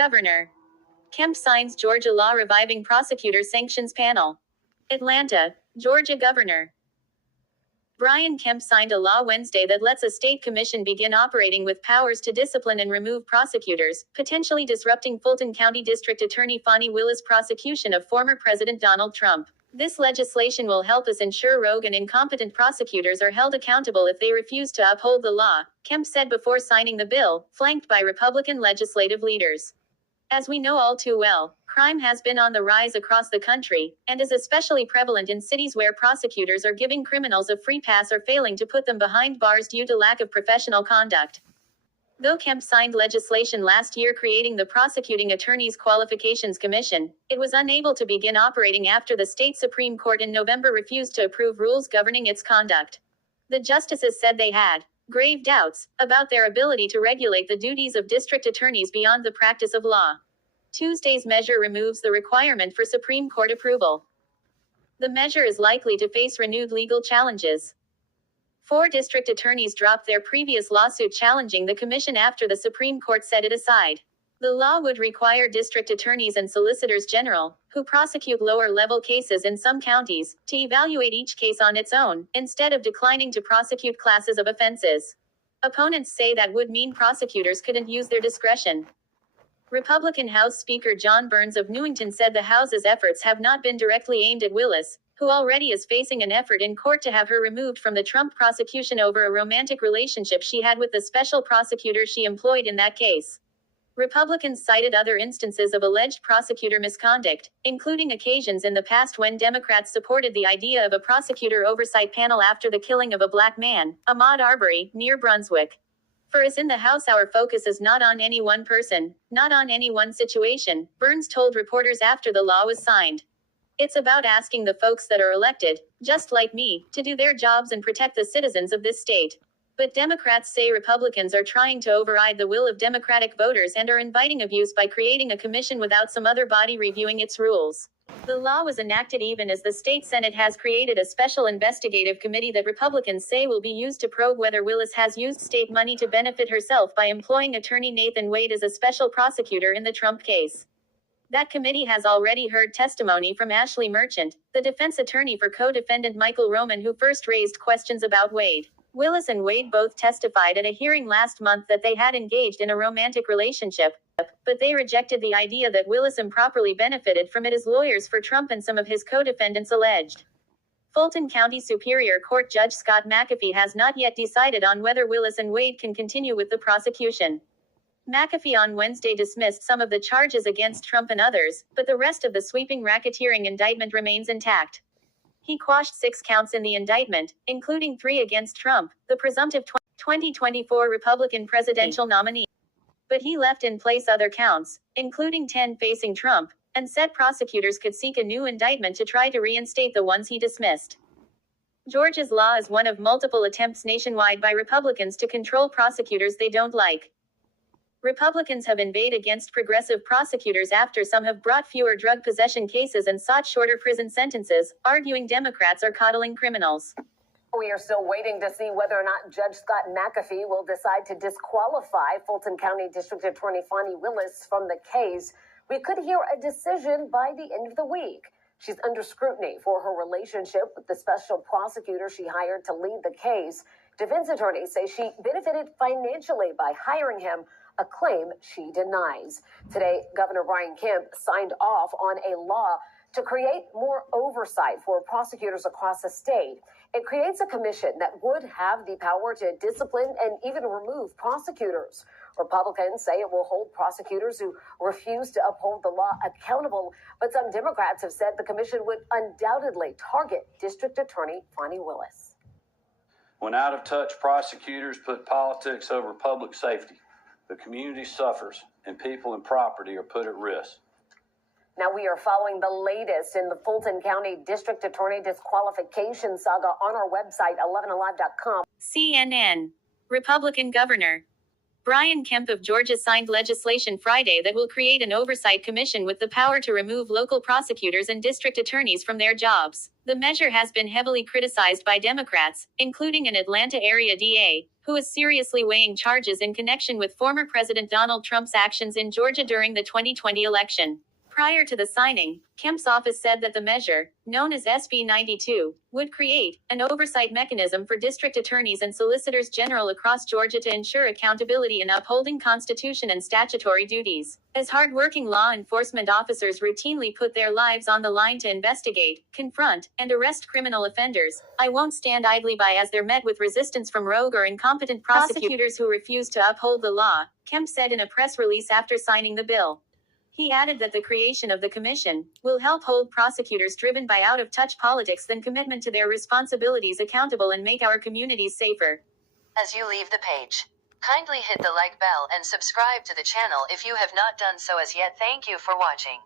Governor. Kemp signs Georgia law reviving prosecutor sanctions panel. Atlanta, Georgia Governor Brian Kemp signed a law Wednesday that lets a state commission begin operating with powers to discipline and remove prosecutors, potentially disrupting Fulton County District Attorney Fani Willis' prosecution of former President Donald Trump. This legislation will help us ensure rogue and incompetent prosecutors are held accountable if they refuse to uphold the law, Kemp said before signing the bill, flanked by Republican legislative leaders. As we know all too well, crime has been on the rise across the country, and is especially prevalent in cities where prosecutors are giving criminals a free pass or failing to put them behind bars due to lack of professional conduct. Though Kemp signed legislation last year creating the Prosecuting Attorneys Qualifications Commission, it was unable to begin operating after the state Supreme Court in November refused to approve rules governing its conduct. The justices said they had grave doubts about their ability to regulate the duties of district attorneys beyond the practice of law. Tuesday's measure removes the requirement for Supreme Court approval. The measure is likely to face renewed legal challenges. 4 district attorneys dropped their previous lawsuit challenging the commission after the Supreme Court set it aside. The law would require district attorneys and solicitors general, who prosecute lower-level cases in some counties, to evaluate each case on its own, instead of declining to prosecute classes of offenses. Opponents say that would mean prosecutors couldn't use their discretion. Republican House Speaker John Burns of Newington said the House's efforts have not been directly aimed at Willis, who already is facing an effort in court to have her removed from the Trump prosecution over a romantic relationship she had with the special prosecutor she employed in that case. Republicans cited other instances of alleged prosecutor misconduct, including occasions in the past when Democrats supported the idea of a prosecutor oversight panel after the killing of a black man, Ahmaud Arbery, near Brunswick. For us in the House, our focus is not on any one person, not on any one situation, Burns told reporters after the law was signed. It's about asking the folks that are elected, just like me, to do their jobs and protect the citizens of this state. But Democrats say Republicans are trying to override the will of Democratic voters and are inviting abuse by creating a commission without some other body reviewing its rules. The law was enacted even as the state Senate has created a special investigative committee that Republicans say will be used to probe whether Willis has used state money to benefit herself by employing attorney Nathan Wade as a special prosecutor in the Trump case. That committee has already heard testimony from Ashley Merchant, the defense attorney for co-defendant Michael Roman, who first raised questions about Wade. Willis and Wade both testified at a hearing last month that they had engaged in a romantic relationship, but they rejected the idea that Willis improperly benefited from it as lawyers for Trump and some of his co-defendants alleged. Fulton County Superior Court Judge Scott McAfee has not yet decided on whether Willis and Wade can continue with the prosecution. McAfee on Wednesday dismissed some of the charges against Trump and others, but the rest of the sweeping racketeering indictment remains intact. He quashed 6 counts in the indictment, including 3 against Trump, the presumptive 2024 Republican presidential nominee. But he left in place other counts, including 10 facing Trump, and said prosecutors could seek a new indictment to try to reinstate the ones he dismissed. Georgia's law is one of multiple attempts nationwide by Republicans to control prosecutors they don't like. Republicans have inveighed against progressive prosecutors after some have brought fewer drug possession cases and sought shorter prison sentences, arguing Democrats are coddling criminals. We are still waiting to see whether or not Judge Scott McAfee will decide to disqualify Fulton County District Attorney Fani Willis from the case. We could hear a decision by the end of the week. She's under scrutiny for her relationship with the special prosecutor she hired to lead the case. Defense attorneys say she benefited financially by hiring him, a claim she denies. Today, Governor Brian Kemp signed off on a law to create more oversight for prosecutors across the state. It creates a commission that would have the power to discipline and even remove prosecutors. Republicans say it will hold prosecutors who refuse to uphold the law accountable, but some Democrats have said the commission would undoubtedly target District Attorney Fani Willis. When out of touch prosecutors put politics over public safety, the community suffers and people and property are put at risk. Now we are following the latest in the Fulton County District Attorney disqualification saga on our website, 11alive.com. CNN. Republican Governor Brian Kemp of Georgia signed legislation Friday that will create an oversight commission with the power to remove local prosecutors and district attorneys from their jobs. The measure has been heavily criticized by Democrats, including an Atlanta area DA, who is seriously weighing charges in connection with former President Donald Trump's actions in Georgia during the 2020 election. Prior to the signing, Kemp's office said that the measure, known as SB 92, would create an oversight mechanism for district attorneys and solicitors general across Georgia to ensure accountability in upholding Constitution and statutory duties. As hardworking law enforcement officers routinely put their lives on the line to investigate, confront, and arrest criminal offenders, I won't stand idly by as they're met with resistance from rogue or incompetent prosecutors who refuse to uphold the law, Kemp said in a press release after signing the bill. He added that the creation of the commission will help hold prosecutors driven by out-of-touch politics than commitment to their responsibilities accountable and make our communities safer. As you leave the page, kindly hit the like bell and subscribe to the channel if you have not done so as yet. Thank you for watching.